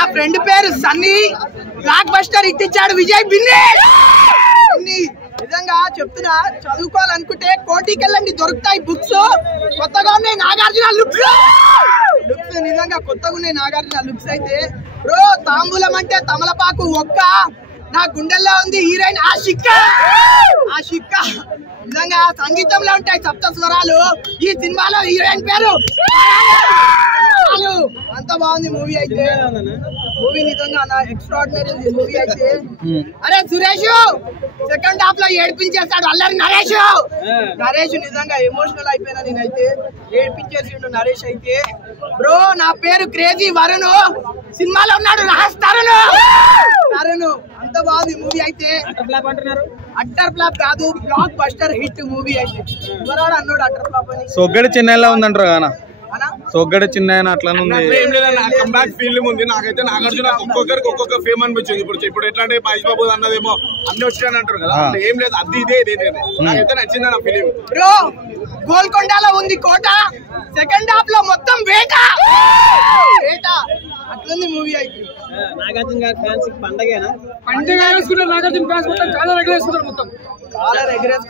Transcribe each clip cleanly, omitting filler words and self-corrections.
నా ఫ్రెండ్ పేరు Sunny, block buster ఇట్టించాడు Vijay Binny. నిజంగా చెప్తున్నా, చదువుకోవాలనుకుంటే కోటికి వెళ్ళండి, దొరుకుతాయి బుక్స్. కొత్తగా ఉన్నాయి నాగార్జున లుక్స్, నిజంగా కొత్తగా ఉన్నాయి నాగార్జున లుక్స్. అయితే బ్రో తాంబూలం అంటే తమలపాకు ఒక్క, నా గుండెల్లో ఉంది హీరోయిన్ ఆషిక్క. నిజంగా సంగీతంలో ఉంటాయి సప్త స్వరాలు. ఈ సినిమాలో హీరోయిన్ పేరు అంత బాగుంది మూవీ. అయితే మూవీ నిజంగా ఎక్స్ట్రాడినరీ మూవీ. అయితే అరే సురేష్ సెకండ్ హాఫ్ లో ఏడిపించేస్తాడు అల్లరి నరేష్. నిజంగా ఎమోషనల్ అయిపోయినా నేనైతే, ఏడిపించేసిండు నరేష్. అయితే బ్రో నా పేరు క్రేజీ వరుణ్, సినిమాలో ఉన్నాడు రహస్ తరుణ్. అంత బాగుంది మూవీ. అయితే అట్టర్ ఫ్లాప్ కాదు, బ్లాక్ బస్టర్ హిట్ మూవీ. అయితే ఎవరాడు అన్నాడు అట్టర్ ఫ్లాప్ అని? సొగ్గడి చిన్నలా ఉందంటారు కదా, సొగ్గడి చిన్న అట్లానే ఉంది. కంబ్యాక్ ఫీలింగ్ ఉంది. నాకైతే నాగార్జున ఒక్కొక్కరికి ఒక్కొక్క ఫేమ్ అనిపించింది. ఇప్పుడు ఎట్లా అంటే మహేష్ బాబు అన్నదేమో అన్ని వచ్చాయని అంటారు కదా, ఏం లేదు, అది ఇదే నాకైతే నచ్చింది నా ఫిలిం. బ్రో గోల్కొండలో ఉంది కోట, సెకండ్ హాఫ్ లో మొత్తం వేట అట్లుంది మూవీ. అయితే నాగార్జున గారి ఫ్యాన్స్ పండగేనా? పండుగ వేసుకున్నారు నాగార్జున ఫ్యాన్స్ మొత్తం, చాలా ఎగరేసుకున్నారు మొత్తం.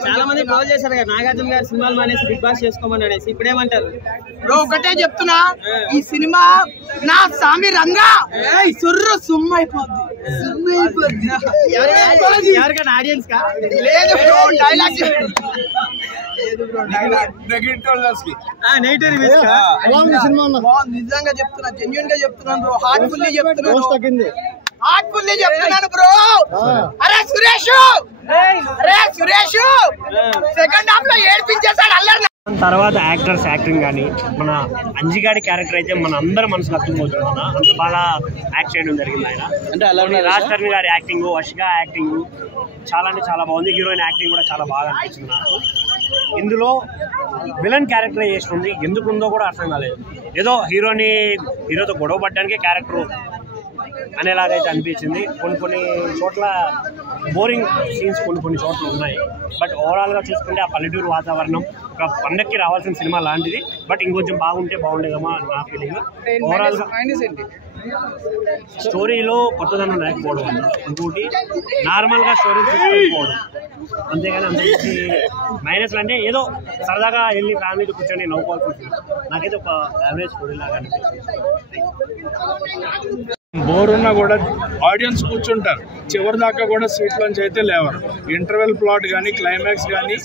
చాలా మంది కాల్ చేశారు కదా నాగార్జున గారి సినిమాలు మానేసి బిగ్ బాస్ చేసుకోమని అనేసి, ఇప్పుడేమంటారు? బ్రో ఒకటే చెప్తున్నా, ఈ సినిమా నా సామి రంగా సుర్రు సుమ్మ అయిపోద్ది. ఎవరికైనా ఆడియన్స్ కా? లేదు బ్రో, డైలాగ్ నిజంగా చెప్తున్నా, జెన్యూన్ గా చెప్తున్నాను బ్రో, హార్ట్ఫుల్లీ చెప్తున్నాను బ్రో. అరే సురేష్ సెకండ్ హాఫ్ లో ఏడిపించేసాడు అల్లరి. తర్వాత యాక్టర్స్ యాక్టింగ్ కానీ, మన అంజిగాడి క్యారెక్టర్ అయితే మన అందరి మనసుకు అర్థమవుతుంది. అంత బాగా యాక్ట్ చేయడం జరిగింది ఆయన. అంటే రాజ్‌తరుణ్ గారి యాక్టింగ్, వర్షిక యాక్టింగ్ చాలా అంటే చాలా బాగుంది. హీరోయిన్ యాక్టింగ్ కూడా చాలా బాగా అనిపించింది నాకు. ఇందులో విలన్ క్యారెక్టర్ చేస్తుంది, ఎందుకుందో కూడా అర్థం కాలేదు. ఏదో హీరోతో గొడవ పడడానికే క్యారెక్టర్ అనేలాగైతే అనిపించింది. కొన్ని చోట్ల బోరింగ్ సీన్స్ కొన్ని చోట్ల ఉన్నాయి. బట్ ఓవరాల్గా చూసుకుంటే ఆ పల్లెటూరు వాతావరణం ఒక పండక్కి రావాల్సిన సినిమా లాంటిది. బట్ ఇంకొంచెం బాగుంటే బాగుండేదమ్మా నా ఫీలింగ్. ఓవరాల్గా స్టోరీలో కొత్తదనం లేకపోవడం, ఇంకోటి నార్మల్గా స్టోరీ తీసుకోకపోవడం, అంతేగాని అంతకుమించి మైనస్లు అంటే ఏదో సరదాగా వెళ్ళి ఫ్యామిలీతో కూర్చొని నవ్వుకోవాల్సి నాకైతే ఒక యావరేజ్ స్టోరీ లాగా అనిపిస్తుంది. బోర్ ఉన్నా కూడా ఆడియన్స్ కూర్చుంటారు, చివరి దాకా కూడా సీట్లోంచి అయితే లేవరు. ఇంటర్వెల్ ప్లాట్ కానీ క్లైమాక్స్ కానీ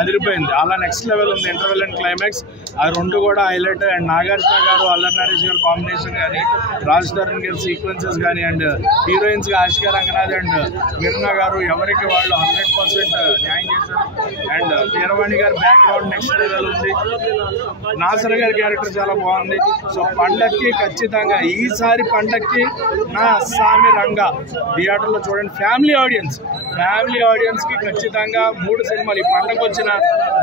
అదిరిపోయింది. అలా నెక్స్ట్ లెవెల్ ఉంది ఇంటర్వెల్ అండ్ క్లైమాక్స్. ఆ రెండు కూడా హైలైట్. అండ్ నాగార్జున గారు అల్లరి నరేష్ గారు కాంబినేషన్ కానీ, రాజ్‌తరుణ్ గారి సీక్వెన్సెస్ కానీ, and heroines Ashika Ranganath and Mirna గారు ఎవరికి వాళ్ళు 100% న్యాయం చేశారు. అండ్ కీరవాణి గారి బ్యాక్గ్రౌండ్ నెక్స్ట్ లెవెల్ ఉంది. నాసర్ గారి క్యారెక్టర్ చాలా బాగుంది. సో పండక్కి ఖచ్చితంగా, ఈసారి పండక్కి నా సామి రంగా థియేటర్లో చూడండి. ఫ్యామిలీ ఆడియన్స్ కి ఖచ్చితంగా 3 సినిమాలు, ఈ పండగ వచ్చిన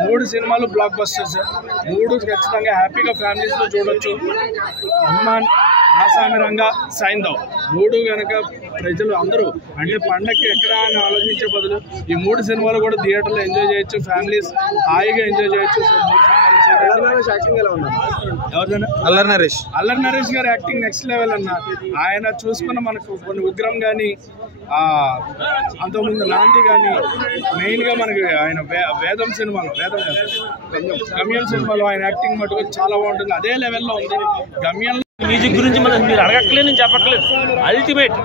3 సినిమాలు బ్లాక్ బస్టర్స్. 3 ఖచ్చితంగా హ్యాపీగా ఫ్యామిలీస్ లో చూడొచ్చు. హనుమాన్, నా సామి రంగా, సైంధవ్ 3 కనుక ప్రజలు అందరూ అంటే పండగకి ఎక్కడ అని ఆలోచించే బదులు ఈ 3 సినిమాలు కూడా థియేటర్లో ఎంజాయ్ చేయొచ్చు. ఫ్యామిలీస్ హాయిగా ఎంజాయ్ చేయొచ్చు. సో 3 సినిమాలు యాక్టింగ్ ఎలా ఉన్నారు? ఎవరిదైనా అల్లరి నరేష్ గారి యాక్టింగ్ నెక్స్ట్ లెవెల్ అన్న. ఆయన చూసుకున్న మనకు కొన్ని ఉగ్రం కానీ, అంతకుముందు నాంది కానీ, మెయిన్గా మనకి ఆయన వేదం సినిమాలో, గమ్యం సినిమాలో ఆయన యాక్టింగ్ మటుకు చాలా బాగుంటుంది. అదే లెవెల్లో ఉంది గమ్యం. మ్యూజిక్ గురించి మీరు అడగట్లేదు, నేను చెప్పట్లేదు. అల్టిమేట్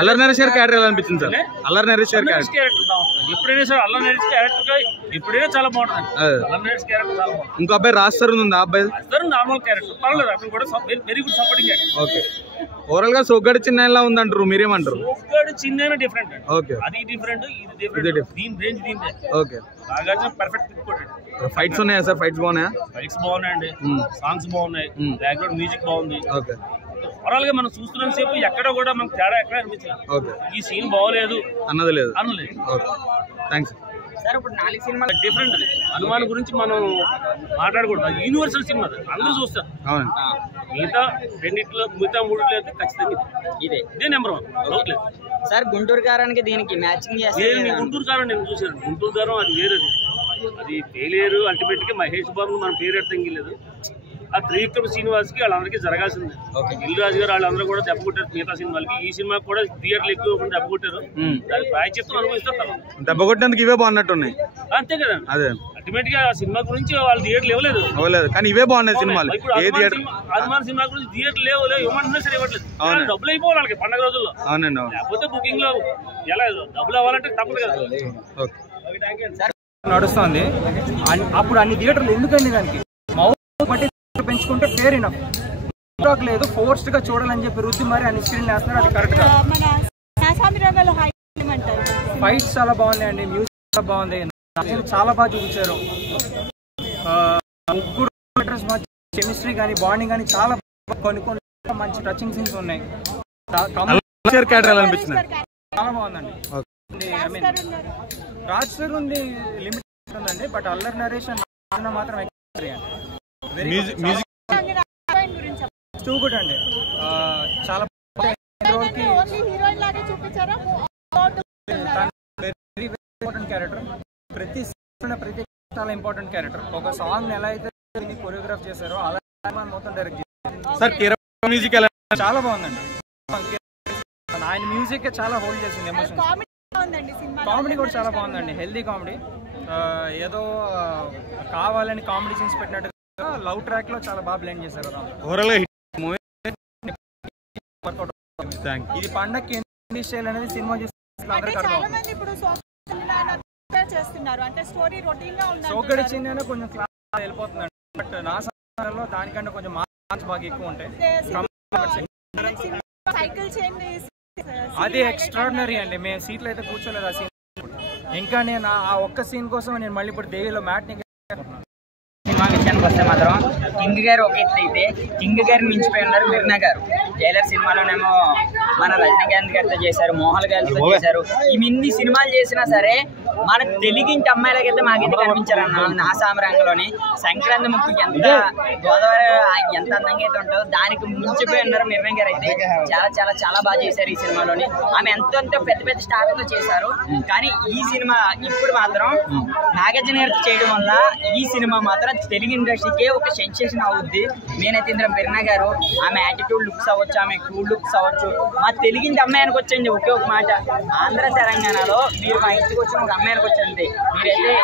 అల్లరి నరేష్ గారి క్యారెక్టర్ ఎలా అనిపించింది సార్? అల్లరి నరేష్ గారి క్యారెక్టర్ ఎప్పుడైనా సార్ అల్లరి నరేష్ క్యారెక్టర్ ఎప్పుడైనా చాలా బాగుంటుంది. అల్లరి నరేష్ క్యారెక్టర్ చాలా బాగుంటుంది. ఇంకో అబ్బాయి రాజ్‌తరుణ్ ఉంది, ఆ అబ్బాయి నార్మల్ క్యారెక్టర్ పర్లేదు, అతను కూడా very good supporting actor. Okay. Overall గా సొగ్గడి చిన్న ఉందంటారు, మీరేమంటారు? సొగ్గడి చిన్న డిఫరెంట్. ఓకే, అది డిఫరెంట్, ఇది డిఫరెంట్. దీని రేంజ్ దీనిదే. ఓకే. నాగార్జున పర్ఫెక్ట్ తిప్పుకోండి. ఫైట్స్ ఉన్నాయా సార్? ఫైట్స్ బాగున్నాయా? ఫైట్స్ బాగున్నాయండి, సాంగ్స్ బాగున్నాయి, బ్యాక్గ్రౌండ్ మ్యూజిక్ బాగుంది. ఓకే. ఓవరాల్ గా మనం చూస్తున్న సేపు ఎక్కడ కూడా మనకు తేడా ఎక్కడ అనిపించలేదు. ఈ సీన్ బాగోలేదు అన్నది లేదు. Okay, thanks sir. ఇప్పుడు 4 సినిమాలు డిఫరెంట్. హనుమాన్ గురించి మనం మాట్లాడకూడదు, యూనివర్సల్ సినిమా, అందరూ చూస్తారు. మిగతా 3 అయితే ఖచ్చితంగా ఇదే నెంబర్ 1 సార్. గుంటూరు కారానికి దీనికి మ్యాచింగ్ చేస్తే గుంటూరు కారం నేను చూసాను. గుంటూరు కారం అది వేరేది, అది ఫెయిలియర్. అల్టిమేట్ గా మహేష్ బాబు మనం పేరు ఎడతంగిలేదు. ఆ త్రివిక్రమ్ శ్రీనివాస్ కి వాళ్ళందరికీ జరగాల్సింది. ఇల్లు రాజు గారు వాళ్ళందరూ కూడా దెబ్బ కొట్టారు మిగతా సినిమాలకి, ఈ సినిమాకి కూడా థియేటర్లు ఎక్కువ దెబ్బ కొట్టారు. దానికి ప్రాయశ్చిత్తం అనుభవిస్తారు. దెబ్బ కొట్టేందుకు ఇవే బాగున్నట్టున్నాయి. అంతే కదా, అదే అల్టిమేట్ గా ఆ సినిమా గురించి వాళ్ళు థియేటర్లు ఇవ్వలేదు, కానీ ఇవే బాగున్నాయి సినిమాలు. ఇప్పుడు హనుమాన్ సినిమా గురించి థియేటర్ లేవు ఇవ్వమంటున్నా సరే ఇవ్వట్లేదు. డబ్బులు అయిపోవాలి వాళ్ళకి పండుగ రోజుల్లో. అవునండి, లేకపోతే బుకింగ్ లో ఎలా డబ్బులు అవ్వాలంటే తప్పదు కదా. నడుస్తుంది. అప్పుడు అన్ని థియేటర్లు ఎందుకండి దానికి బట్టి పెంచుకుంటే ఫేర్ ఇనఫ్. లేదు ఫోర్స్డ్ గా చూడాలని చెప్పి రుద్ది మరి అన్ని స్క్రీన్ వేస్తున్నారు, అది కరెక్ట్ కాదు. ఫైట్స్ చాలా బాగున్నాయండి, మ్యూజిక్ చాలా బాగుంది, చాలా బాగా చూపించారు. ముగ్గురు కెమిస్ట్రీ కానీ బాండింగ్ కానీ చాలా కొన్ని మంచి టచింగ్ సీన్స్ ఉన్నాయి. చాలా బాగుందండి. రాజ్ సార్ ఉంది లిమిట్ ఉందండి, బట్ అల్లరి నరేషన్ మాత్రం టూ గుడ్ అండి. చాలా ఇంపార్టెంట్ క్యారెక్టర్, ప్రతి చాలా ఇంపార్టెంట్ క్యారెక్టర్. ఒక సాంగ్ ఎలా అయితే కొరియోగ్రాఫ్ చేశారో అలా మొత్తం డైరెక్ట్ చేశారు. చాలా బాగుందండి. ఆయన మ్యూజిక్ చాలా హోల్డ్ చేసింది ఎమోషన్. కామెడీ కూడా చాలా బాగుందండి, హెల్దీ కామెడీ. ఏదో కావాలని కామెడీ సీన్స్ పెట్టినట్టుగా లవ్ ట్రాక్ లో చాలా బాగా బ్లెండ్ చేశారు. ఇది పండగకి ఏంటి స్టైల్ అనేది సినిమా చూసి సోకడి చిన్న కొంచెం క్లాస్ వెళ్ళిపోతుందండి, బట్ నా సమయంలో దానికంటే కొంచెం మార్క్స్ బాగా ఎక్కువ ఉంటాయి. అది ఎక్స్ట్రాడినరీ అండి. మేము సీట్లు అయితే కూర్చోలేదు ఆ సీన్. ఇంకా నేను ఆ ఒక్క సీన్ కోసం నేను మళ్ళీ ఇప్పుడు దేవిలో మ్యాట్ సినిమా విషయానికి వస్తే మాత్రం కింగ్ గారు ఒక ఎత్తు అయితే, కింగ్ గారిని మించిపోయి ఉన్నారు మిర్నా గారు. జైలర్ సినిమాలోనేమో మన రజనీకాంత్ గారితో చేశారు, మోహన్ గారితో చేశారు. ఇన్ని సినిమాలు చేసినా సరే మన తెలుగింటి అమ్మాయిలకైతే మాకైతే కనిపించారన్న నా సామ్రాంగంలోని సంక్రాంతి ముక్కుకి ఎంత గోదావరి ఎంత అందంగా అయితే ఉంటుందో దానికి మించిపోయి ఉన్నారు మిర్నా గారు. అయితే చాలా చాలా చాలా బాగా చేశారు ఈ సినిమాలోని. ఆమె ఎంతో పెద్ద పెద్ద స్టార్లతో చేశారు, కానీ ఈ సినిమా ఇప్పుడు మాత్రం నాగార్జున గారితో చేయడం వల్ల ఈ సినిమా మాత్రం తెలుగు ఇండస్ట్రీకే ఒక సెన్సేషన్ అవుద్ది. నేనైతే ఇందులో మిర్నా గారు ఆమె యాటిట్యూడ్ లుక్స్ అవ్వచ్చు, ఆమె కూల్ లుక్స్ అవ్వచ్చు, మా తెలుగింటి అమ్మాయినికి వచ్చండి ఒకే ఒక మాట, ఆంధ్ర తెలంగాణలో మీరు మా ఇంటికి వచ్చిన ఒక అమ్మాయినికి వచ్చండి, మీరైతే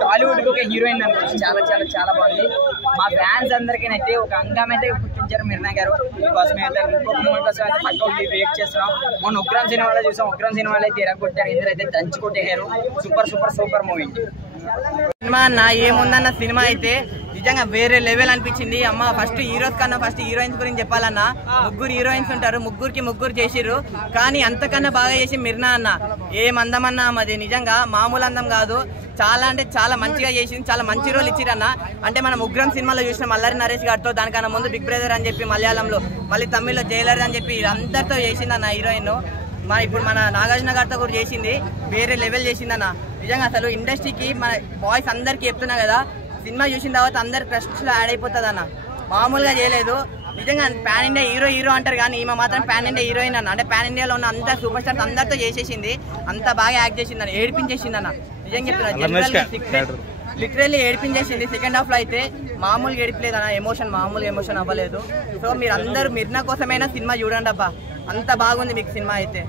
టాలీవుడ్కి ఒక హీరోయిన్ అనుకోవచ్చు. చాలా చాలా చాలా బాగుంది. మా ఫ్యాన్స్ అందరికీనైతే ఒక అంగం అయితే పుట్టించారు మిర్నా గారు. దీనికోసం అయితే ఇంకొక మూవీ కోసం అయితే పక్క వెయిట్ చేస్తున్నాం. మొన్న ఉగ్రం సినిమాలో చూసాం, ఉగ్రం సినిమాలో అయితే ఎరగొట్టారు, ఇందులో అయితే దంచి కొట్టేశారు. Super super super movie. Cinema అన్న ఏముందన్న సినిమా అయితే నిజంగా వేరే లెవెల్ అనిపించింది. అమ్మ ఫస్ట్ హీరోస్ కన్నా ఫస్ట్ హీరోయిన్స్ గురించి చెప్పాలన్నా, ముగ్గురు హీరోయిన్స్ ఉంటారు, ముగ్గురికి ముగ్గురు చేసిర్రు, కానీ అంతకన్నా బాగా చేసి మిర్నా అన్న ఏం అందమన్నా అది నిజంగా మామూలు అందం కాదు. చాలా అంటే చాలా మంచిగా చేసింది, చాలా మంచి రోల్ ఇచ్చిరన్న. అంటే మనం ఉగ్రం సినిమాలో చూసినాం అల్లరి నరేష్ గారితో, దానికన్నా ముందు బిగ్ బ్రదర్ అని చెప్పి మలయాళంలో, మళ్ళీ తమిళ్లో జైలర్ అని చెప్పి అందరితో చేసిందన్న హీరోయిన్. మన ఇప్పుడు మన నాగార్జున గారితో కూడా చేసింది, వేరే లెవెల్ చేసిందన్న నిజంగా. అసలు ఇండస్ట్రీకి మన బాయ్స్ అందరికి చెప్తున్నా కదా, సినిమా చూసిన తర్వాత అందరి ట్రస్ట్లో యాడ్ అయిపోతుంది అన్న, మామూలుగా చేయలేదు నిజంగా. పాన్ ఇండియా హీరో అంటారు, కానీ ఈమె మాత్రం పాన్ ఇండియా హీరోయిన్ అన్న. అంటే పాన్ ఇండియాలో ఉన్న అంత సూపర్ స్టార్స్ అందరితో చేసేసింది, అంత బాగా యాక్ట్ చేసింది అన్న, ఏడిపించేసింది అన్న. నిజంగా చెప్తున్నా, లిటరల్లీ ఏడిపించేసింది. సెకండ్ హాఫ్ లో అయితే మామూలుగా ఏడిపలేదు అన్న, మామూలుగా ఎమోషన్ అవ్వలేదు. సో మీరు అందరూ మిర్నా కోసమైనా సినిమా చూడండి అబ్బా, అంత బాగుంది మీకు సినిమా అయితే.